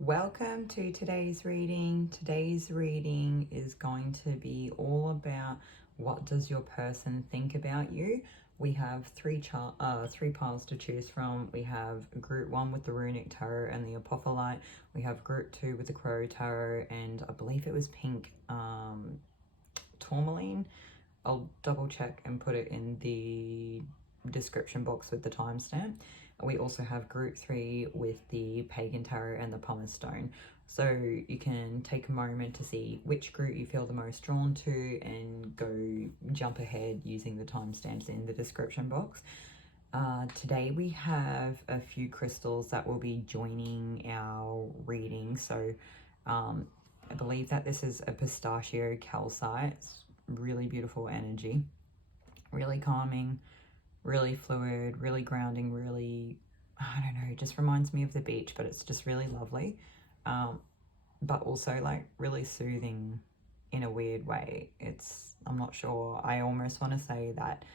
Welcome to today's reading. Today's reading is going to be all about what does your person think about you. We have three piles to choose from. We have group 1 with the Runic Tarot and the Apophylite. We have group 2 with the Crow Tarot and I believe it was pink Tourmaline. I'll double check and put it in the description box with the timestamp. We also have group 3 with the Pagan Tarot and the Pumice stone. So you can take a moment to see which group you feel the most drawn to and go jump ahead using the timestamps in the description box. Today we have a few crystals that will be joining our reading. So I believe that this is a pistachio calcite. It's really beautiful energy, really calming, really fluid, really grounding, really, I don't know, it just reminds me of the beach, but it's just really lovely. But also like really soothing in a weird way. I'm not sure. I almost want to say that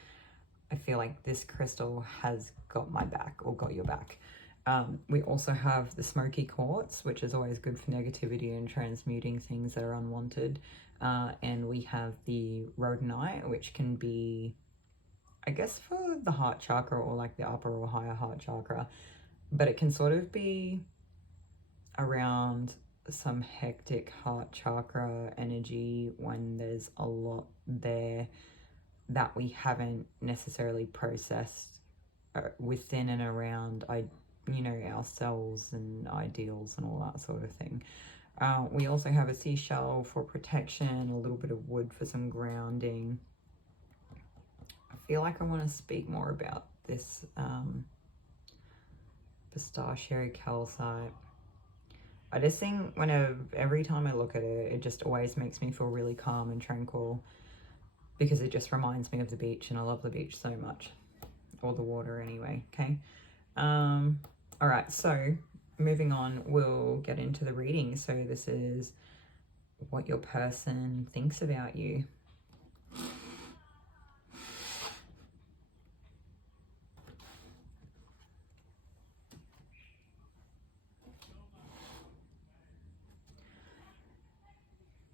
I feel like this crystal has got my back or got your back. We also have the smoky quartz, which is always good for negativity and transmuting things that are unwanted. And we have the rhodonite, which can be, I guess, for the heart chakra or like the upper or higher heart chakra, but it can sort of be around some hectic heart chakra energy when there's a lot there that we haven't necessarily processed within and around, ourselves and ideals and all that sort of thing. We also have a seashell for protection, a little bit of wood for some grounding. I feel like I want to speak more about this pistachio calcite. I just think every time I look at it, it just always makes me feel really calm and tranquil because it just reminds me of the beach, and I love the beach so much, or the water anyway. Okay. All right. So moving on, we'll get into the reading. So this is what your person thinks about you.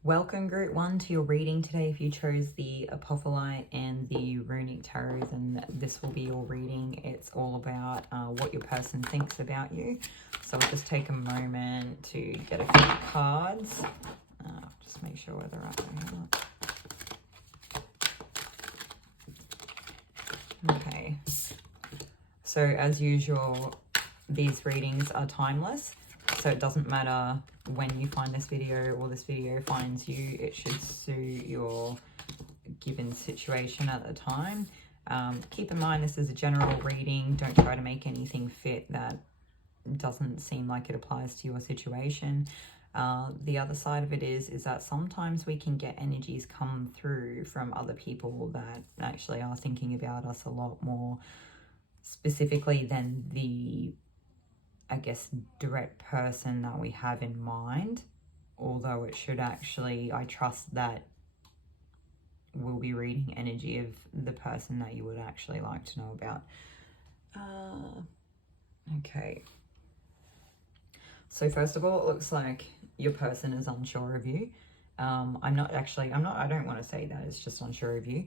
Welcome group 1 to your reading today. If you chose the Apophylite and the Runic Tarot, then this will be your reading. It's all about what your person thinks about you. So I'll just take a moment to get a few cards. Just make sure where they're at. Okay. So as usual, these readings are timeless. So it doesn't matter when you find this video or this video finds you, it should suit your given situation at the time. Keep in mind this is a general reading. Don't try to make anything fit that doesn't seem like it applies to your situation. The other side of it is that sometimes we can get energies come through from other people that actually are thinking about us a lot more specifically than the, I guess, direct person that we have in mind, although it should actually, I trust that we'll be reading energy of the person that you would actually like to know about. Okay. So first of all, it looks like your person is unsure of you. I don't want to say that, it's just unsure of you.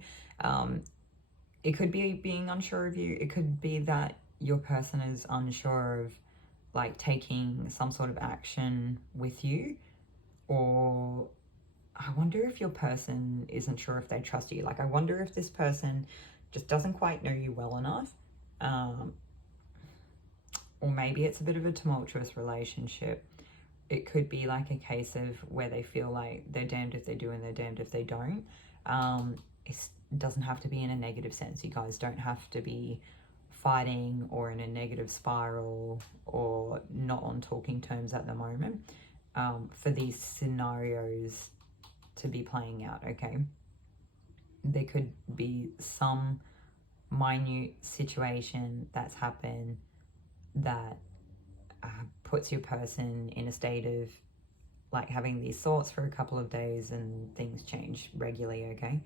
It could be being unsure of you. It could be that your person is unsure of like taking some sort of action with you, or I wonder if your person isn't sure if they trust you. Like I wonder if this person just doesn't quite know you well enough, or maybe it's a bit of a tumultuous relationship. It could be like a case of where they feel like they're damned if they do and they're damned if they don't. It doesn't have to be in a negative sense. You guys don't have to be fighting or in a negative spiral or not on talking terms at the moment for these scenarios to be playing out. Okay, there could be some minute situation that's happened that puts your person in a state of like having these thoughts for a couple of days and things change regularly. Okay,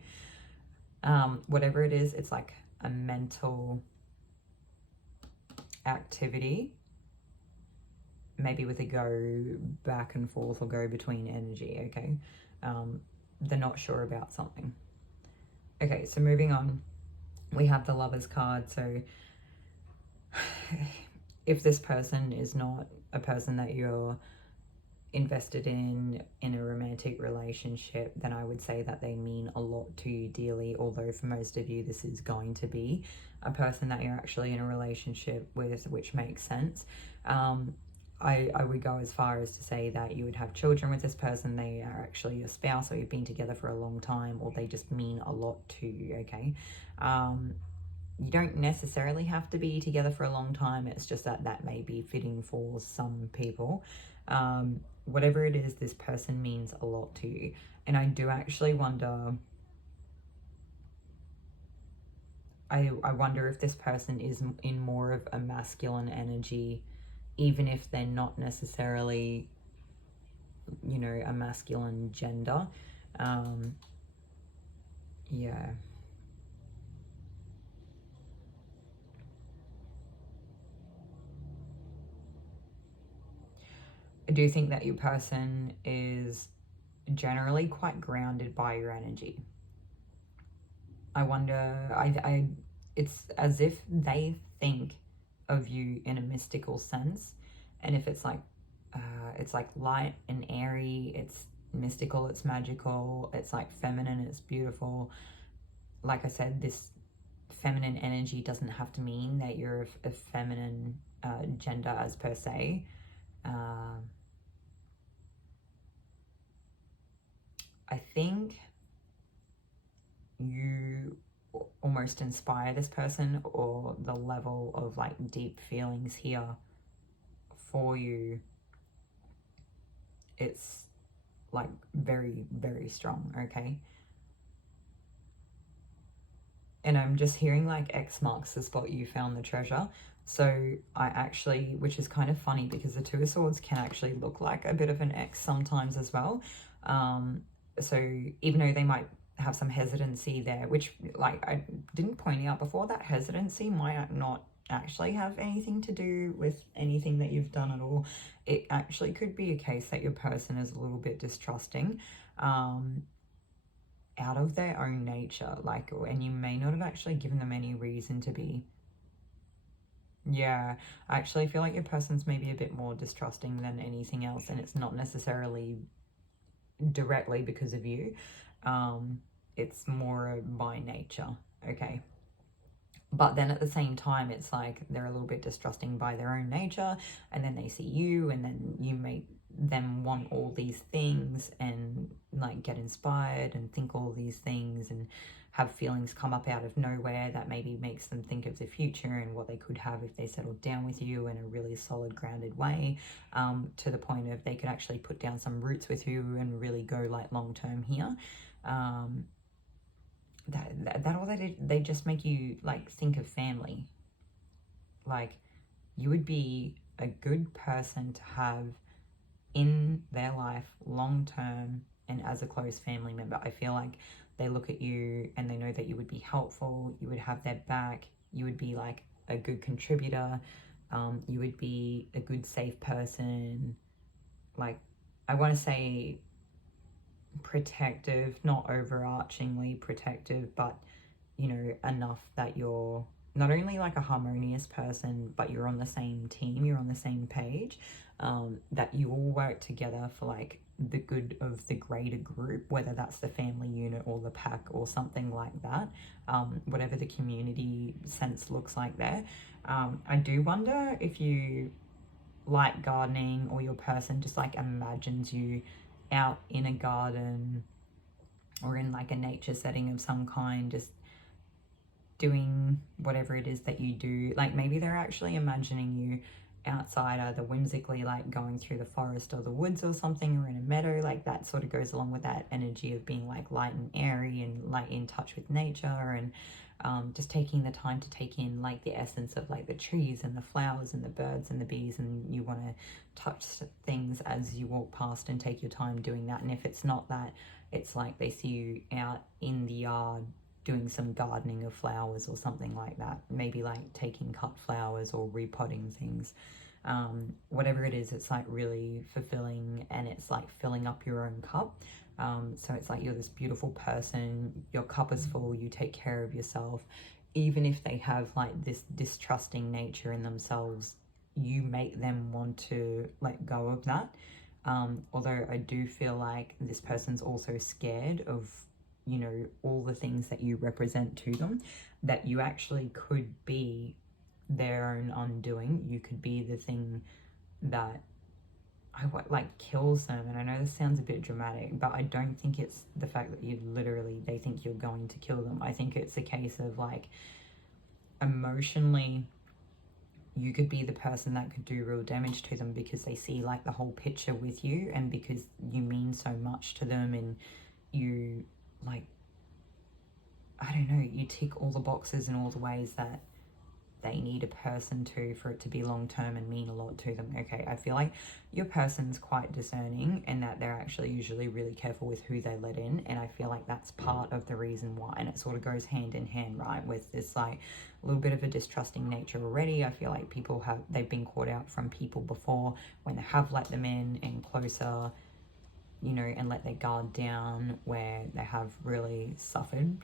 whatever it is, it's like a mental activity maybe with a go back and forth or go between energy, okay? They're not sure about something. Okay, so moving on, we have the Lovers card. So if this person is not a person that you're invested in a romantic relationship, then I would say that they mean a lot to you dearly, although for most of you this is going to be a person that you're actually in a relationship with, which makes sense. I would go as far as to say that you would have children with this person, they are actually your spouse, or you've been together for a long time, or they just mean a lot to you, okay? You don't necessarily have to be together for a long time, it's just that that may be fitting for some people. Whatever it is, this person means a lot to you. And I do actually wonder, I wonder if this person is in more of a masculine energy, even if they're not necessarily, you know, a masculine gender. Yeah. I do think that your person is generally quite grounded by your energy. I wonder, it's as if they think of you in a mystical sense, and if it's like light and airy, it's mystical, it's magical, it's like feminine, it's beautiful. Like I said, this feminine energy doesn't have to mean that you're a feminine gender as per se. I think you almost inspire this person, or the level of like deep feelings here for you, it's like very, very strong, okay? And I'm just hearing like X marks the spot you found the treasure. So I actually, which is kind of funny because the Two of Swords can actually look like a bit of an X sometimes as well. So even though they might have some hesitancy there, which like I didn't point out before, that hesitancy might not actually have anything to do with anything that you've done at all. It actually could be a case that your person is a little bit distrusting out of their own nature, like, and you may not have actually given them any reason to be. Yeah, I actually feel like your person's maybe a bit more distrusting than anything else, and it's not necessarily directly because of you. It's more by nature, okay? But then at the same time, it's like they're a little bit distrusting by their own nature, and then they see you, and then you make them want all these things and like get inspired and think all these things and have feelings come up out of nowhere that maybe makes them think of the future and what they could have if they settled down with you in a really solid, grounded way, to the point of they could actually put down some roots with you and really go like long term here. They just make you like think of family. Like, you would be a good person to have in their life long term and as a close family member. I feel like they look at you and they know that you would be helpful, you would have their back, you would be like a good contributor, you would be a good safe person. Like, I want to say protective, not overarchingly protective, but you know, enough that you're not only like a harmonious person, but you're on the same team, you're on the same page, that you all work together for like the good of the greater group, whether that's the family unit or the pack or something like that, whatever the community sense looks like there. I do wonder if you like gardening, or your person just like imagines you out in a garden or in like a nature setting of some kind, just doing whatever it is that you do. Like, maybe they're actually imagining you outside, either whimsically like going through the forest or the woods or something, or in a meadow. Like, that sort of goes along with that energy of being like light and airy and like in touch with nature, and just taking the time to take in like the essence of like the trees and the flowers and the birds and the bees, and you want to touch things as you walk past and take your time doing that. And if it's not that, it's like they see you out in the yard doing some gardening of flowers or something like that, maybe like taking cut flowers or repotting things. whatever it is, it's like really fulfilling, and it's like filling up your own cup. So it's like you're this beautiful person, your cup is full, you take care of yourself. Even if they have like this distrusting nature in themselves, you make them want to let go of that. Although I do feel like this person's also scared of, you know, all the things that you represent to them, that you actually could be their own undoing. You could be the thing that like kills them. And I know this sounds a bit dramatic, but I don't think it's the fact that they think you're going to kill them. I think it's a case of like emotionally you could be the person that could do real damage to them, because they see like the whole picture with you, and because you mean so much to them, and you like, I don't know, you tick all the boxes in all the ways that they need a person to, for it to be long term and mean a lot to them. Okay, I feel like your person's quite discerning, and that they're actually usually really careful with who they let in, and I feel like that's part of the reason why, and it sort of goes hand in hand, right, with this like a little bit of a distrusting nature already. I feel like they've been caught out from people before when they have let them in and closer, you know, and let their guard down, where they have really suffered,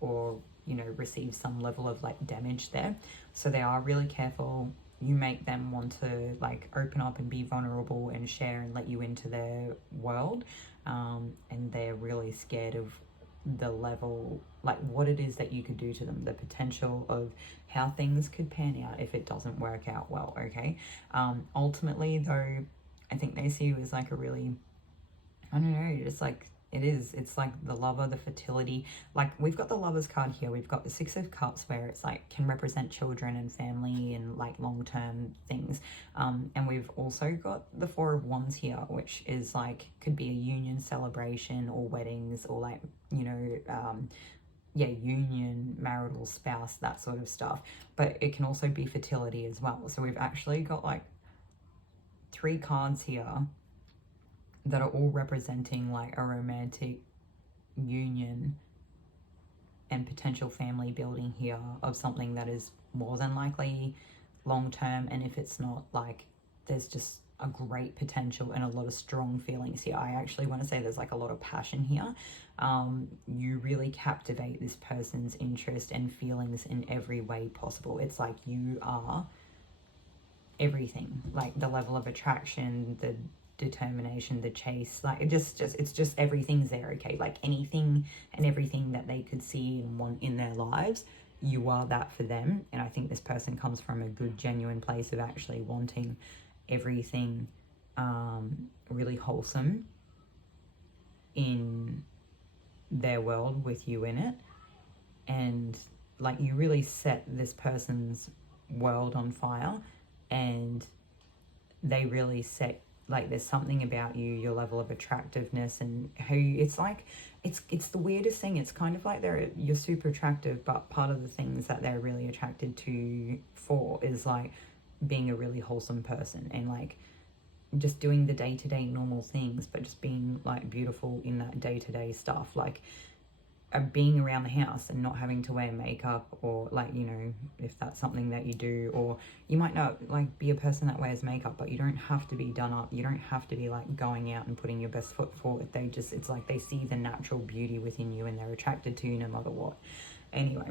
or, you know, receive some level of like damage there. So they are really careful. You make them want to like open up and be vulnerable and share and let you into their world. And they're really scared of the level, like what it is that you could do to them, the potential of how things could pan out if it doesn't work out well. Okay. Ultimately though, I think they see you as like a really, I don't know, just like, it's like the lover, the fertility. Like we've got the Lovers card here, we've got the Six of Cups, where it's like can represent children and family and like long-term things, and we've also got the Four of Wands here, which is like could be a union celebration or weddings, or like, you know, union, marital, spouse, that sort of stuff. But it can also be fertility as well. So we've actually got like 3 cards here that are all representing like a romantic union and potential family building here of something that is more than likely long term. And if it's not, like there's just a great potential and a lot of strong feelings here. I actually want to say there's like a lot of passion here. You really captivate this person's interest and feelings in every way possible. It's like you are everything, like the level of attraction, the determination, the chase, like it's just everything's there. Okay, like anything and everything that they could see and want in their lives, you are that for them. And I think this person comes from a good, genuine place of actually wanting everything really wholesome in their world with you in it. And like you really set this person's world on fire, and they really set, like there's something about you, your level of attractiveness, and how you, it's like it's the weirdest thing. It's kind of like you're super attractive, but part of the things that they're really attracted to you for is like being a really wholesome person, and like just doing the day-to-day normal things, but just being like beautiful in that day-to-day stuff, like being around the house and not having to wear makeup, or like, you know, if that's something that you do, or you might not like be a person that wears makeup, but you don't have to be done up, you don't have to be like going out and putting your best foot forward. It's like they see the natural beauty within you and they're attracted to you no matter what. Anyway,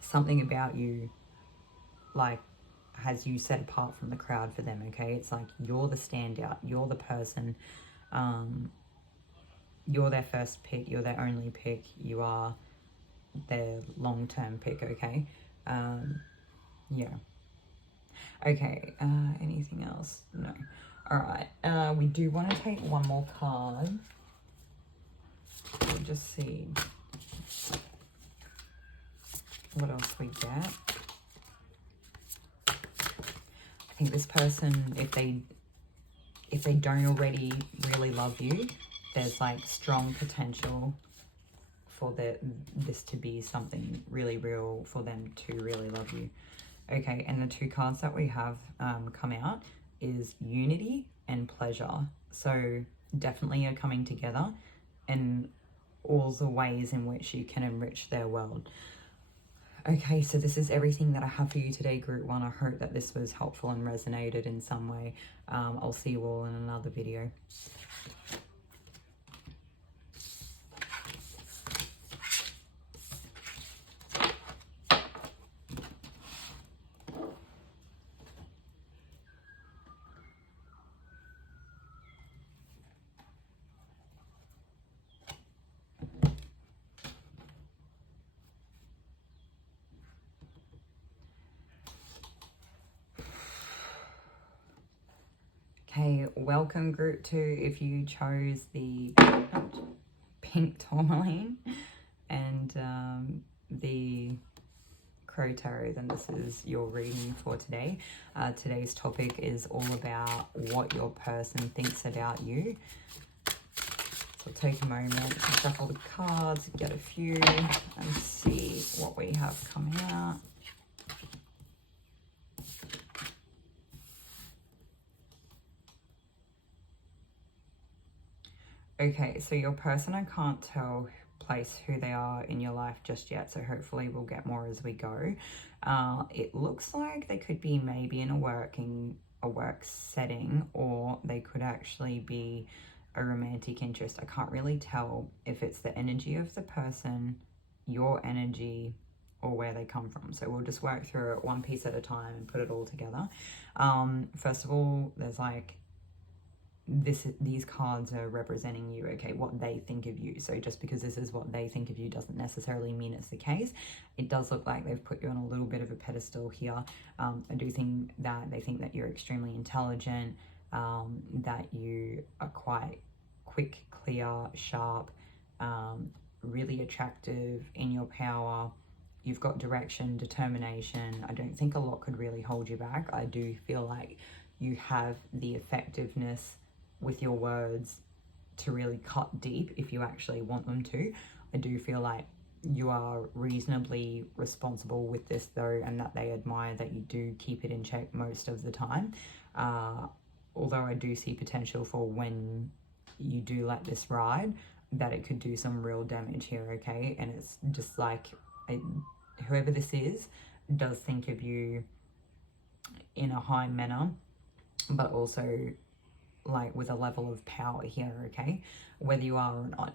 something about you like has you set apart from the crowd for them. Okay, it's like you're the standout, you're the person, you're their first pick, you're their only pick, you are their long-term pick. Okay, yeah. Okay, anything else? No. All right, we do want to take one more card. We'll just see what else we get. I think this person, if they don't already really love you, there's like strong potential for this to be something really real, for them to really love you. Okay, and the 2 cards that we have come out is unity and pleasure. So definitely are coming together in all the ways in which you can enrich their world. Okay, so this is everything that I have for you today, Group 1. I hope that this was helpful and resonated in some way. I'll see you all in another video. Okay, welcome Group 2. If you chose the pink Tourmaline and the Crow Tarot, then this is your reading for today. Today's topic is all about what your person thinks about you. So take a moment to shuffle the cards, get a few, and see what we have coming out. Okay, so your person, I can't place who they are in your life just yet, so hopefully we'll get more as we go. It looks like they could be maybe in a work setting, or they could actually be a romantic interest. I can't really tell if it's the energy of the person, your energy, or where they come from. So we'll just work through it one piece at a time and put it all together. First of all, there's like these cards are representing you, okay, what they think of you. So just because this is what they think of you doesn't necessarily mean it's the case. It does look like they've put you on a little bit of a pedestal here. I do think that they think that you're extremely intelligent, that you are quite quick, clear, sharp, really attractive, in your power. You've got direction, determination. I don't think a lot could really hold you back. I do feel like you have the effectiveness with your words to really cut deep if you actually want them to. I do feel like you are reasonably responsible with this though, and that they admire that you do keep it in check most of the time. Although I do see potential for when you do let this ride, that it could do some real damage here, okay? And it's just like, whoever this is does think of you in a high manner, but also like with a level of power here, okay, whether you are or not.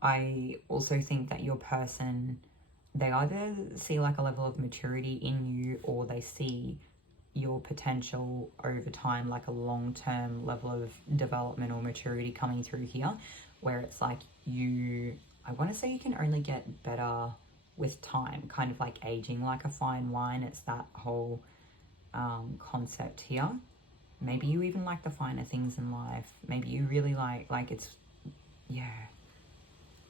I also think that your person, they either see like a level of maturity in you, or they see your potential over time, like a long-term level of development or maturity coming through here, where it's like I want to say you can only get better with time, kind of like aging like a fine wine. It's that whole concept here. Maybe you even like the finer things in life. Maybe you really like it's, yeah.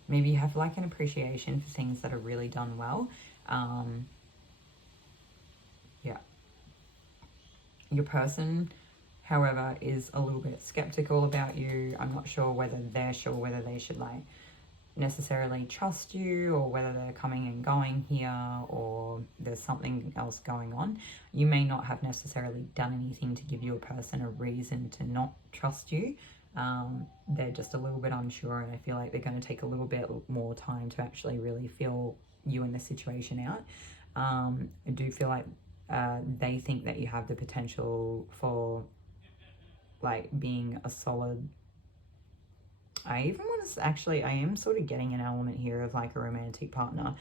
Maybe you have like an appreciation for things that are really done well. Yeah. Your person, however, is a little bit skeptical about you. I'm not sure whether they're sure whether they should like necessarily trust you, or whether they're coming and going here, or there's something else going on. You may not have necessarily done anything to give your person a reason to not trust you. They're just a little bit unsure, and I feel like they're going to take a little bit more time to actually really feel you in the situation out. I do feel like they think that you have the potential for like being a solid, I even want to actually, I am sort of getting an element here of like a romantic partner,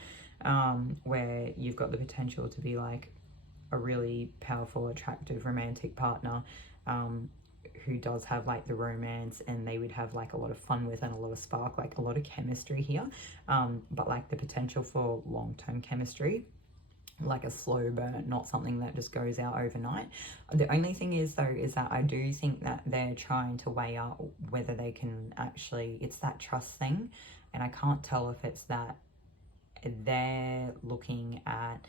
where you've got the potential to be like a really powerful, attractive romantic partner, who does have like the romance, and they would have like a lot of fun with and a lot of spark, like a lot of chemistry here, but like the potential for long-term chemistry, like a slow burn, not something that just goes out overnight. The only thing is though, is that I do think that they're trying to weigh up whether they can actually, it's that trust thing, and I can't tell if it's that they're looking at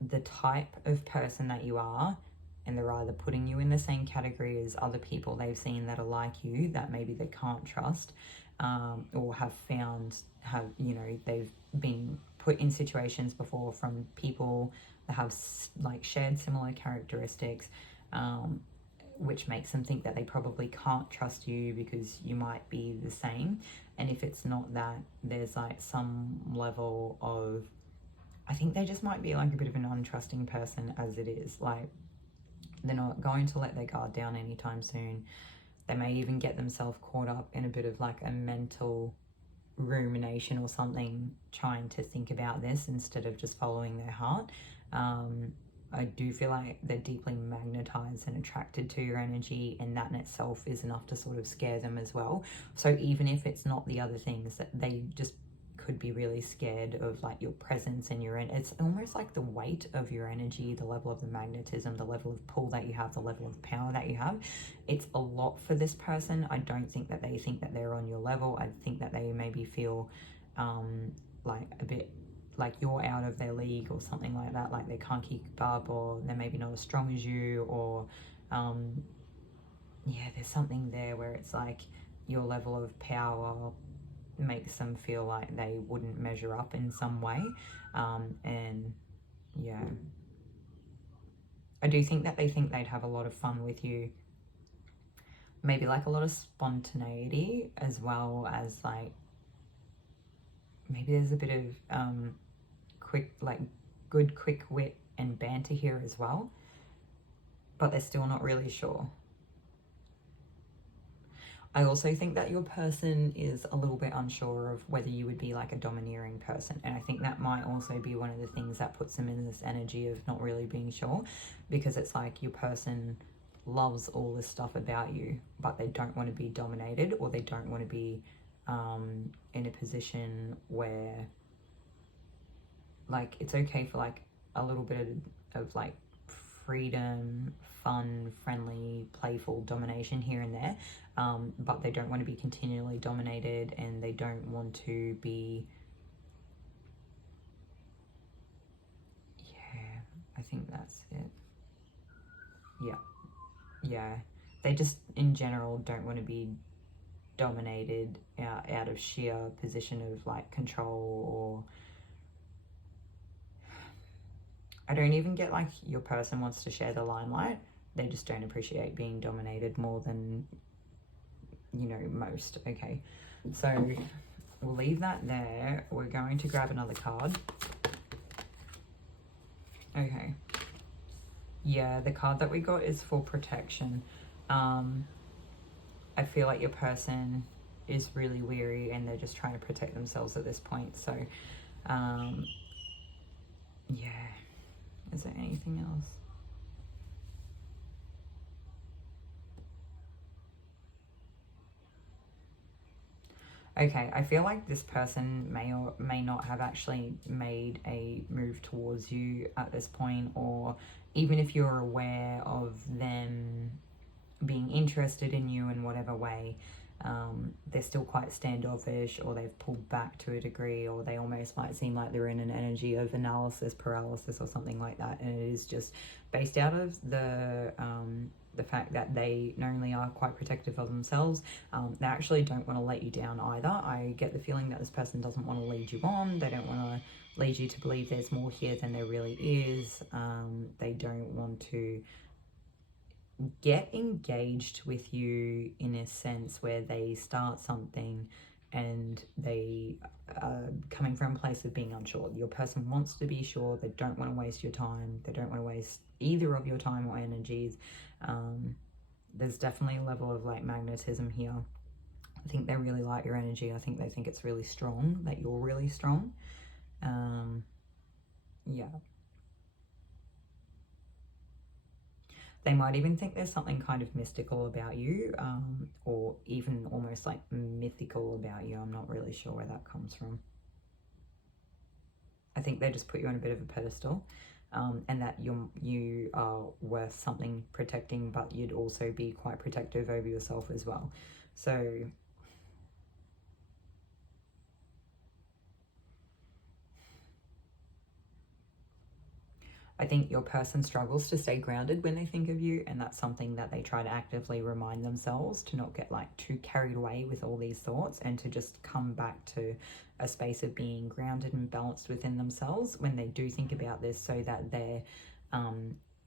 the type of person that you are, and they're either putting you in the same category as other people they've seen that are like you, that maybe they can't trust, or you know, they've been put in situations before from people that have like shared similar characteristics, which makes them think that they probably can't trust you because you might be the same. And if it's not that, there's like some level of I think they just might be like a bit of an untrusting person as it is. Like, they're not going to let their guard down anytime soon. They may even get themselves caught up in a bit of like a mental rumination or something, trying to think about this instead of just following their heart. I do feel like they're deeply magnetized and attracted to your energy, and that in itself is enough to sort of scare them as well. So even if it's not the other things, that they just could be really scared of like your presence and your, it's almost like the weight of your energy, the level of the magnetism, the level of pull that you have, the level of power that you have. It's a lot for this person. I don't think that they think that they're on your level. I think that they maybe feel like a bit like you're out of their league or something like that, like they can't keep up, or they're maybe not as strong as you, or yeah, there's something there where it's like your level of power makes them feel like they wouldn't measure up in some way. And yeah, I do think that they think they'd have a lot of fun with you, maybe like a lot of spontaneity, as well as like maybe there's a bit of good quick wit and banter here as well, but they're still not really sure. I also think that your person is a little bit unsure of whether you would be like a domineering person. And I think that might also be one of the things that puts them in this energy of not really being sure, because it's like your person loves all this stuff about you, but they don't want to be dominated, or they don't want to be in a position where like it's okay for like a little bit of like freedom, fun, friendly, playful domination here and there, but they don't want to be continually dominated, and they don't want to be, yeah, I think that's it. Yeah, they just in general don't want to be dominated out of sheer position of like control, or I don't even get like your person wants to share the limelight. They just don't appreciate being dominated more than, you know, most. Okay, so we'll leave that there. We're going to grab another card. Okay. Yeah, the card that we got is for protection. I feel like your person is really weary and they're just trying to protect themselves at this point. So, yeah. Is there anything else? Okay, I feel like this person may or may not have actually made a move towards you at this point, or even if you're aware of them being interested in you in whatever way, they're still quite standoffish, or they've pulled back to a degree, or they almost might seem like they're in an energy of analysis paralysis or something like that, and it is just based out of the fact that they not only are quite protective of themselves, they actually don't want to let you down either. I get the feeling that this person doesn't want to lead you on. They don't want to lead you to believe there's more here than there really is. They don't want to get engaged with you in a sense where they start something and they are coming from a place of being unsure. Your person wants to be sure. They don't want to waste your time. They don't want to waste either of your time or energies. There's definitely a level of like magnetism here. I think they really like your energy. I think they think it's really strong, that you're really strong. Yeah. They might even think there's something kind of mystical about you, or even almost like mythical about you. I'm not really sure where that comes from. I think they just put you on a bit of a pedestal, and that you are worth something protecting, but you'd also be quite protective over yourself as well. So I think your person struggles to stay grounded when they think of you, and that's something that they try to actively remind themselves, to not get like too carried away with all these thoughts, and to just come back to a space of being grounded and balanced within themselves when they do think about this, so that they're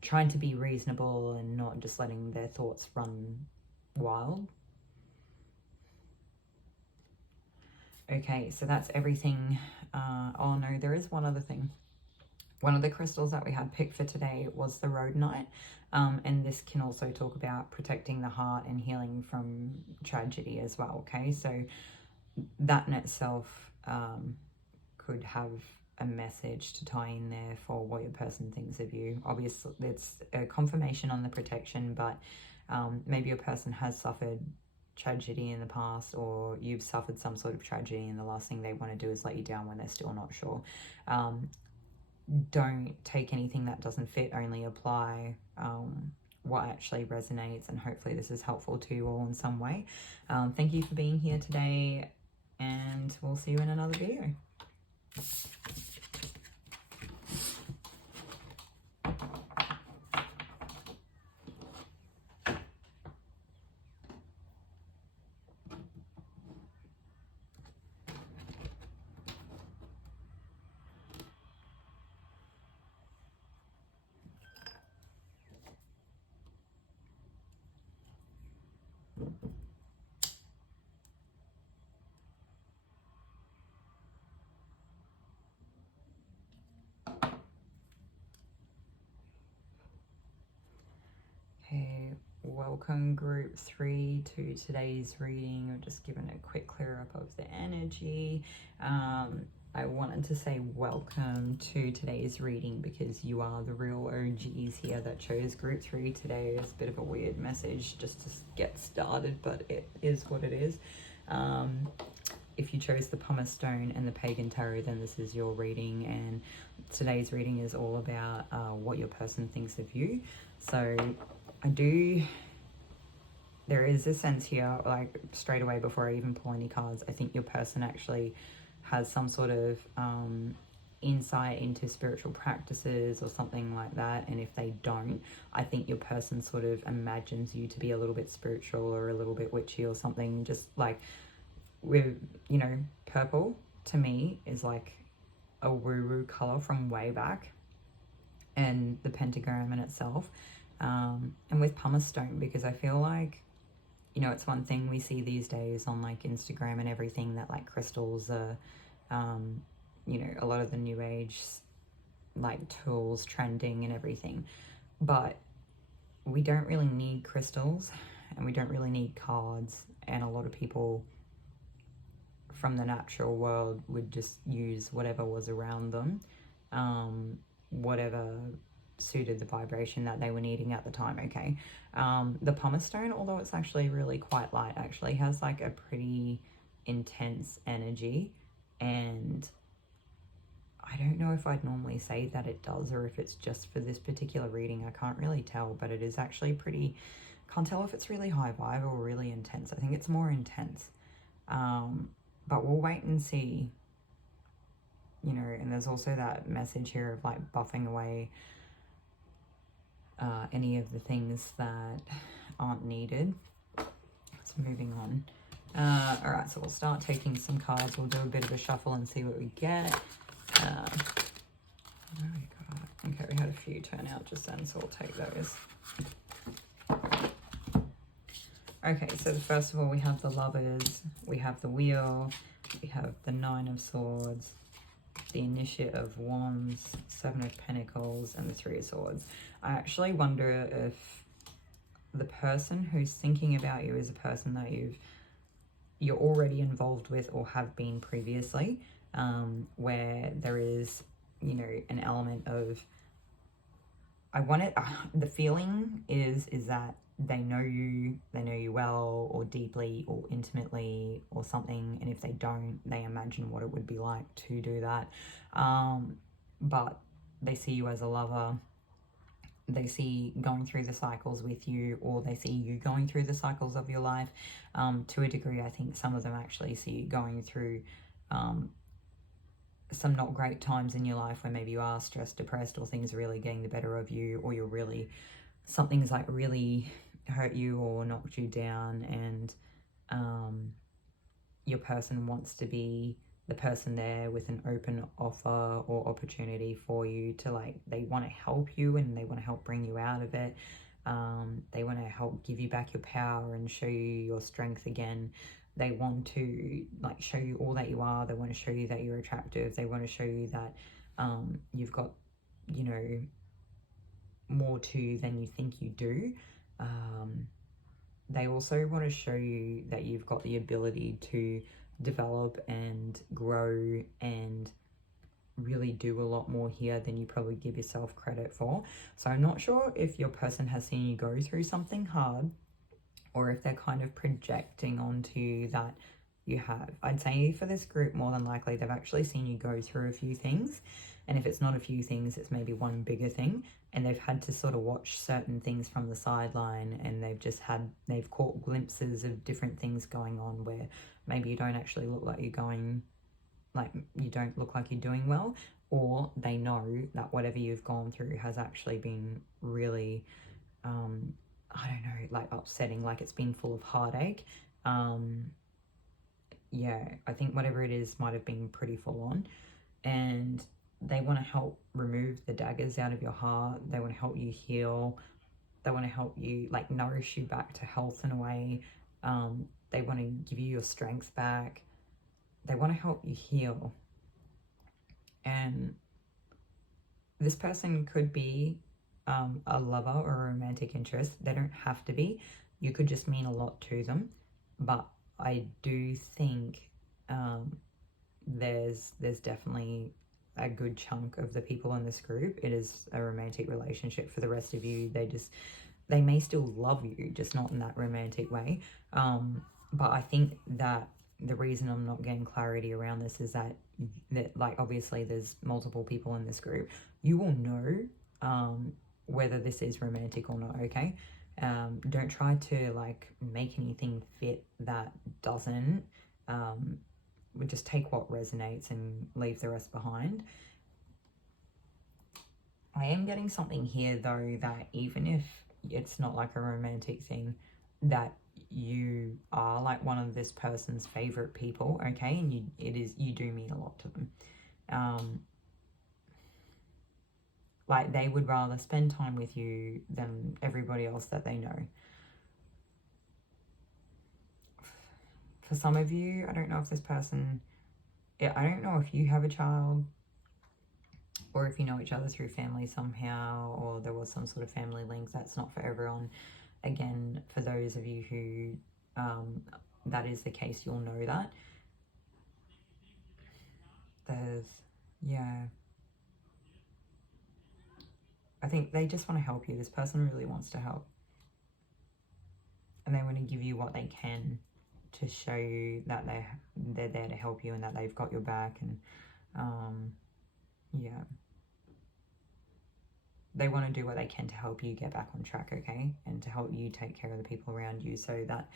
trying to be reasonable and not just letting their thoughts run wild. Okay, so that's everything. Oh no, there is one other thing. One of the crystals that we had picked for today was the rhodonite, and this can also talk about protecting the heart and healing from tragedy as well. Okay, so that in itself could have a message to tie in there for what your person thinks of you. Obviously, it's a confirmation on the protection, but maybe your person has suffered tragedy in the past, or you've suffered some sort of tragedy, and the last thing they want to do is let you down when they're still not sure. Don't take anything that doesn't fit, only apply what actually resonates, and hopefully this is helpful to you all in some way. Thank you for being here today, and we'll see you in another video. Okay, welcome group 3 to today's reading. I'm just giving a quick clear up of the energy. I wanted to say welcome to today's reading because you are the real OGs here that chose group 3 today. It's a bit of a weird message just to get started, but it is what it is. If you chose the Pumice stone and the Pagan tarot, then this is your reading, and today's reading is all about what your person thinks of you. So there is a sense here, like straight away before I even pull any cards, I think your person actually has some sort of insight into spiritual practices or something like that. And if they don't, I think your person sort of imagines you to be a little bit spiritual or a little bit witchy or something. Just like with, you know, purple to me is like a woo-woo color from way back, and the pentagram in itself. And with pumice stone, because I feel like, you know, it's one thing we see these days on like Instagram and everything that like crystals are, you know, a lot of the new age like tools trending and everything, but we don't really need crystals and we don't really need cards, and a lot of people from the natural world would just use whatever was around them, whatever suited the vibration that they were needing at the time. Okay, the pumice stone, although it's actually really quite light, actually has like a pretty intense energy, and I don't know if I'd normally say that it does or if it's just for this particular reading. I can't really tell, but it is actually pretty, can't tell if it's really high vibe or really intense. I think it's more intense, but we'll wait and see, you know. And there's also that message here of like buffing away any of the things that aren't needed. So moving on. All right, so we'll start taking some cards. We'll do a bit of a shuffle and see what we get. What do we got? Okay, we had a few turn out just then, so we'll take those. Okay, so first of all, we have the Lovers, we have the Wheel, we have the Nine of Swords, the Initiate of Wands, Seven of Pentacles, and the Three of Swords. I actually wonder if the person who's thinking about you is a person that you're already involved with or have been previously, where there is, you know, an element of, the feeling is that they know you well or deeply or intimately or something, and if they don't, they imagine what it would be like to do that, but they see you as a lover. They see going through the cycles with you, or they see you going through the cycles of your life. To a degree, I think some of them actually see you going through some not great times in your life where maybe you are stressed, depressed, or things are really getting the better of you, or something's like really hurt you or knocked you down, and your person wants to be the person there with an open offer or opportunity for you to, like, they want to help you and they want to help bring you out of it. They want to help give you back your power and show you your strength again. They want to, like, show you all that you are. They want to show you that you're attractive. They want to show you that you've got you know, more to you than you think you do. They also want to show you that you've got the ability to develop and grow and really do a lot more here than you probably give yourself credit for. So I'm not sure if your person has seen you go through something hard, or if they're kind of projecting onto you that you have. I'd say for this group, more than likely, they've actually seen you go through a few things. And if it's not a few things, it's maybe one bigger thing. And they've had to sort of watch certain things from the sideline, and they've caught glimpses of different things going on where maybe you don't actually look like you don't look like you're doing well, or they know that whatever you've gone through has actually been really, I don't know, like upsetting, like it's been full of heartache. Yeah, I think whatever it is might have been pretty full on, and they want to help remove the daggers out of your heart. They want to help you heal. They want to help you, like, nourish you back to health in a way. They want to give you your strength back. They want to help you heal. And this person could be a lover or a romantic interest. They don't have to be. You could just mean a lot to them. But I do think there's definitely a good chunk of the people in this group, it is a romantic relationship. For the rest of you, they may still love you, just not in that romantic way. But I think that the reason I'm not getting clarity around this is that like, obviously there's multiple people in this group. You will know whether this is romantic or not, okay? Don't try to, like, make anything fit that doesn't. We just take what resonates and leave the rest behind. I am getting something here, though, that even if it's not like a romantic thing, that you are like one of this person's favorite people, okay? And you do mean a lot to them. Like, they would rather spend time with you than everybody else that they know. For some of you, I don't know if this person, I don't know if you have a child, or if you know each other through family somehow, or there was some sort of family link. That's not for everyone. Again, for those of you who that is the case, you'll know that. I think they just want to help you. This person really wants to help. And they want to give you what they can to show you that they're there to help you and that they've got your back. And yeah, they want to do what they can to help you get back on track, okay? And to help you take care of the people around you, so that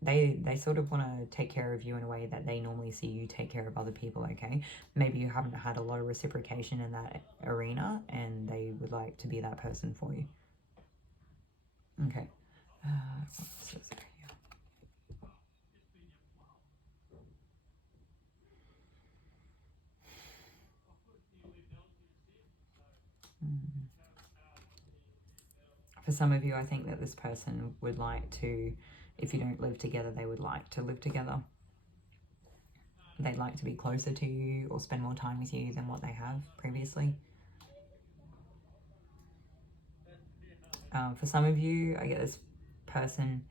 they sort of want to take care of you in a way that they normally see you take care of other people, okay? Maybe you haven't had a lot of reciprocation in that arena, and they would like to be that person for you. Okay. What's this here? For some of you, I think that this person would like to, if you don't live together, they would like to live together. They'd like to be closer to you or spend more time with you than what they have previously. For some of you, I get this person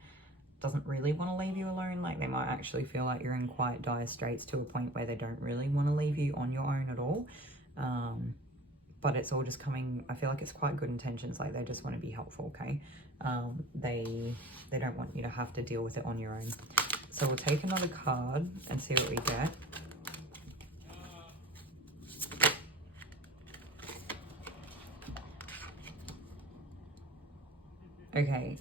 doesn't really want to leave you alone. Like, they might actually feel like you're in quite dire straits to a point where they don't really want to leave you on your own at all. But it's all just coming, I feel like it's quite good intentions. Like, they just want to be helpful, okay? They don't want you to have to deal with it on your own. So we'll take another card and see what we get. Okay,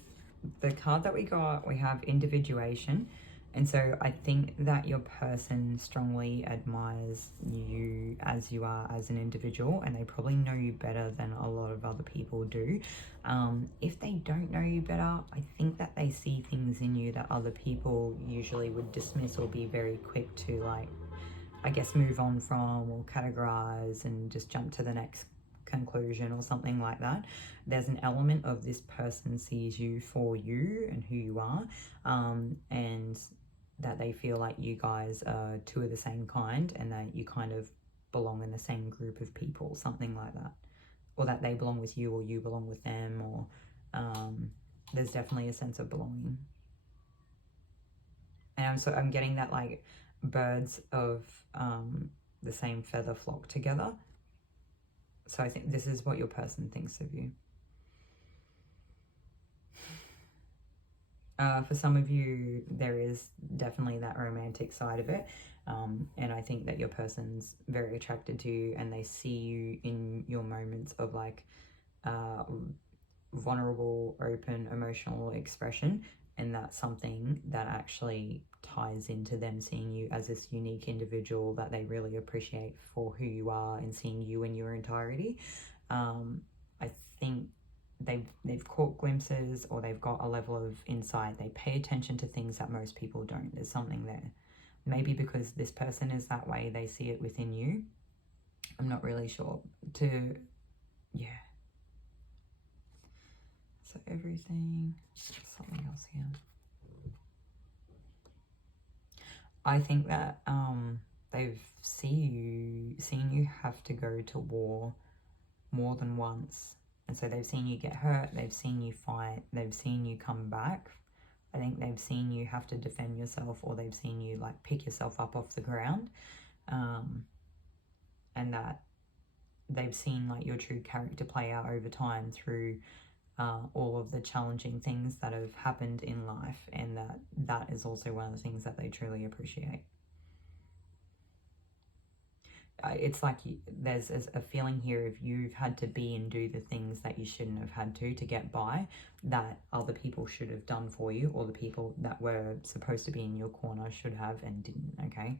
the card that we got, we have individuation. And so I think that your person strongly admires you as you are as an individual, and they probably know you better than a lot of other people do. If they don't know you better, I think that they see things in you that other people usually would dismiss or be very quick to, like, I guess, move on from or categorize and just jump to the next conclusion or something like that. There's an element of this person sees you for you and who you are, and that they feel like you guys are two of the same kind and that you kind of belong in the same group of people, something like that. or that they belong with you or you belong with them, or there's definitely a sense of belonging. And I'm getting that like birds of the same feather flock together. So I think this is what your person thinks of you. For some of you, there is definitely that romantic side of it. And I think that your person's very attracted to you, and they see you in your moments of like vulnerable, open, emotional expression. And that's something that actually ties into them seeing you as this unique individual that they really appreciate for who you are and seeing you in your entirety. I think they've caught glimpses, or they've got a level of insight. They pay attention to things that most people don't. There's something there. Maybe because this person is that way, they see it within you. I'm not really sure. Yeah. So everything, something else here. I think that they've seen you have to go to war more than once. And so they've seen you get hurt, they've seen you fight, they've seen you come back. I think they've seen you have to defend yourself, or they've seen you like pick yourself up off the ground. And that they've seen like your true character play out over time through all of the challenging things that have happened in life, and that is also one of the things that they truly appreciate. It's like there's a feeling here of you've had to be and do the things that you shouldn't have had to get by, that other people should have done for you, or the people that were supposed to be in your corner should have and didn't, okay?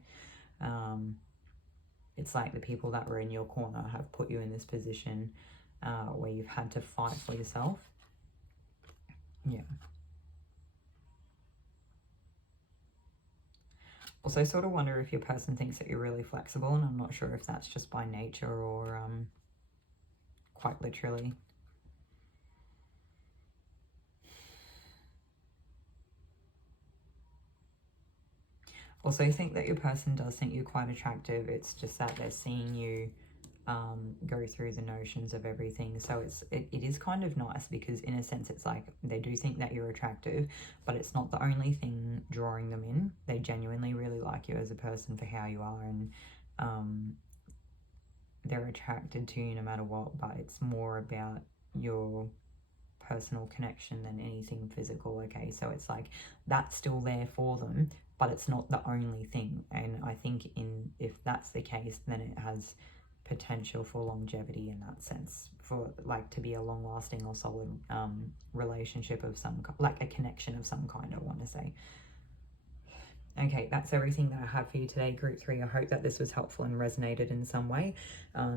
It's like the people that were in your corner have put you in this position where you've had to fight for yourself. Yeah. Also sort of wonder if your person thinks that you're really flexible, and I'm not sure if that's just by nature or quite literally. Also, I think that your person does think you're quite attractive. It's just that they're seeing you go through the notions of everything. So it is kind of nice, because in a sense it's like they do think that you're attractive, but it's not the only thing drawing them in. They genuinely really like you as a person for how you are, and they're attracted to you no matter what, but it's more about your personal connection than anything physical, okay? So it's like that's still there for them, but it's not the only thing. And I think if that's the case, then it has potential for longevity in that sense, for like to be a long-lasting or solid relationship of some like a connection of some kind, I want to say. Okay, that's everything that I have for you today, Group 3. I hope that this was helpful and resonated in some way.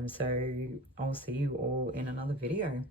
So I'll see you all in another video.